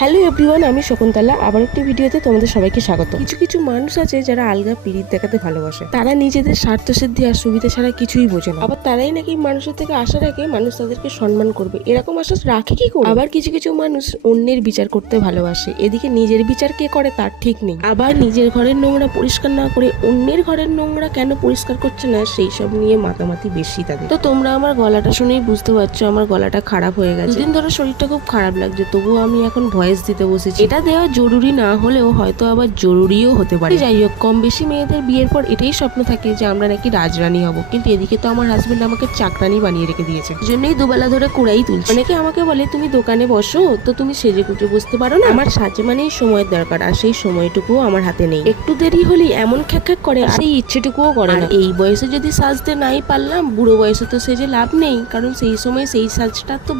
Hello everyone, আমি শকুন্তলা। আবার একটি ভিডিওতে তোমাদের সবাইকে স্বাগত। কিছু কিছু মানুষ আছে যারা আলগা পিরিত দেখাতে ভালোবাসে। তারা নিজেদের স্বার্থ সিদ্ধি আর সুবিধা ছাড়া কিছুই বোঝে না। আবার তারাই নাকি মানুষের থেকে আশা রাখে মানুষ তাদেরকে সম্মান করবে। এরকম আশা রাখে কি করে? আবার কিছু কিছু মানুষ অন্যের বিচার করতে ভালোবাসে, এদিকে নিজের বিচার কে করে তার ঠিক নেই। আবার নিজের ঘরের নোংরা পরিষ্কার না করে অন্যের ঘরের নোংরা কেন পরিষ্কার করছে না সেই সব নিয়ে মাতামাতি বেশি তাদের। তো তোমরা আমার গলাটা শুনেই বুঝতে পারছো আমার গলাটা খারাপ হয়ে গেছে। দুদিন ধরে শরীরটা খুব খারাপ লাগছে, তবুও আমি এখন ভয়েস দিতে বসেছি। এটা দেওয়া জরুরি না হলেও হয়তো আবার জরুরিও হতে পারে। যাই হোক, কম বেশি মেয়েদের বিয়ের পর এটাই স্বপ্ন থাকে যে আমরা নাকি রাজরানী হব, কিন্তু এদিকে তো আমার হাজবেন্ড আমাকে চাকরানি বানিয়ে রেখে দিয়েছে। জন্যই দুবেলা ধরে কুড়াই তুলছে। অনেকে আমাকে বলে তুমি দোকানে বসো তো তুমি সেজে গুজে বসতে পারো না। আমার সাজে মানেই সময়ের দরকার, আর সেই সময়টুকুও আমার হাতে নেই। একটু দেরি হলেই এমন খ্যাক করে, আর সেই ইচ্ছেটুকুও করে না। এই বয়সে যদি সাজতে নাই পারলাম, বুড়ো বয়সে তো সেজে লাভ নেই, কারণ সেই সময় সেই সাজটা তো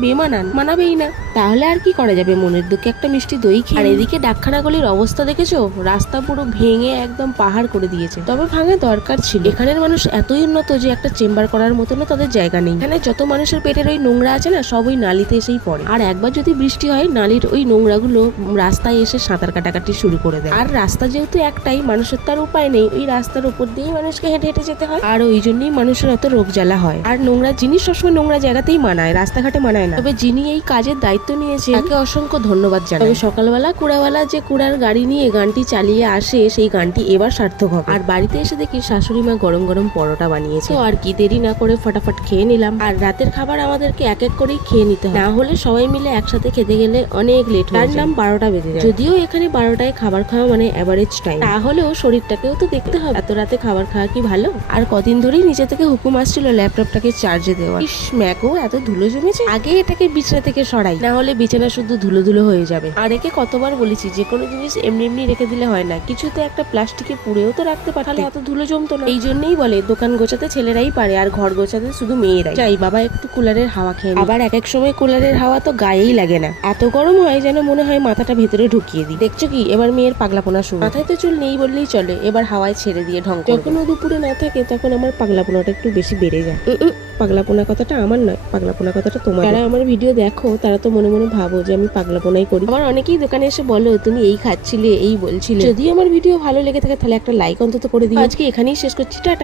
মানাবেই না। তাহলে আর কি করা যাবে, মনের দুঃখে একটা মিষ্টি দই খেয়ে। আর এদিকে ডাকখানা গলির অবস্থা দেখেছো? রাস্তা পুরো ভেঙে একদম পাহাড় করে দিয়েছে। তবে ভাঙা দরকার ছিল। এখানের মানুষ এতই উন্নত যে একটা চেম্বার করার মতনও তাদের জায়গা নেই। এখানে যত মানুষের পেটের ওই নোংরা আছে না, সব ওই নালিতে এসেই পড়ে। আর একবার যদি বৃষ্টি হয়, নালির ওই নোংরাগুলো রাস্তায় এসে সাঁতার কাটাকাটি শুরু করে দেয়। আর রাস্তা যেহেতু একটাই, মানুষের তার উপায় নেই, ওই রাস্তার উপর দিয়েই মানুষকে হেঁটে হেঁটে যেতে হয়। আর ওই জন্যই মানুষের অত রোগ জ্বালা হয়। আর নোংরা জিনিস সবসময় নোংরা জায়গাতেই মানায়, রাস্তাঘাটে মানায় না। তবে যিনি এই কাজের দায়িত্ব নিয়েছে তাকে অসংখ্য ধন্যবাদ জানাই। তবে সকালবেলা কুড়াওয়ালা যে কুড়ার গাড়ি নিয়ে গানটি চালিয়ে আসে, সেই গানটি এবার সার্থক হবে। আর বাড়িতে এসে দেখি শাশুড়ি মা গরম গরম পরোটা বানিয়েছে। তো আর কি দেরি না করে ফটাফট খেয়ে নিলাম। আর রাতের খাবার আমাদেরকে এক এক করেই খেয়ে নিতে হয়, না হলে সবাই মিলে একসাথে খেতে গেলে অনেক লেট হয়। তার নাম 12টা বেজে যায়। যদিও এখানে 12টায় খাবার খাওয়া মানে অ্যাভারেজ টাইম, তাহলেও শরীরটাকেও তো দেখতে হবে। এত রাতে খাবার খাওয়া কি ভালো? আর কদিন ধরেই নিচে থেকে হুকুম আসছিল ল্যাপটপটাকে চার্জে দেওয়া। ইস ম্যাকো, এত ধুলো জমেছে, আগে এটাকে বিছানা থেকে সরাই, না হলে বিছানা শুধু ধুলো ধুলো হয়ে যাবে। আর একে কতবার বলেছি যে কোনো জিনিস এমনি এমনি রেখে দিলে হয় না, কিছুতে একটা প্লাস্টিকে পুড়েও তো রাখতে পারলে এত ধুলো জমতো না। এই জন্যই বলে দোকান গোছাতে ছেলেরাই পারে, আর ঘর গোছাতে শুধু মেয়েরাই। যাই বাবা, একটু কুলারের হাওয়া খেয়ে। আবার এক এক সময় কুলারের হাওয়া তো গায়েই লাগে না, এত গরম হয় যেন মনে হয় মাথাটা ভেতরে ঢুকিয়ে দিই। দেখছো কি, এবার মেয়ের পাগলাপোনা শুরু। মাথায় তো চুল নেই বললেই চলে, এবার হাওয়ায় ছেড়ে দিয়ে ঢং। যখন ও দুপুরে না থাকে তখন আমার পাগলাপোনাটা একটু বেশি বেড়ে যায়। পাগলাপোনা কথাটা আমার নয়, পাগলাপোনা কথাটা তোমার। যারা আমার ভিডিও দেখো তারা তো মনে মনে ভাবো যে আমি পাগলাপোনাই করি। আবার অনেকেই দোকানে এসে বলো তুমি এই খাচ্ছিলে, এই বলছিলে। যদি আমার ভিডিও ভালো লেগে থাকে তাহলে একটা লাইক অন্তত করে দিও। আজকে এখানেই শেষ করছি, টাটা।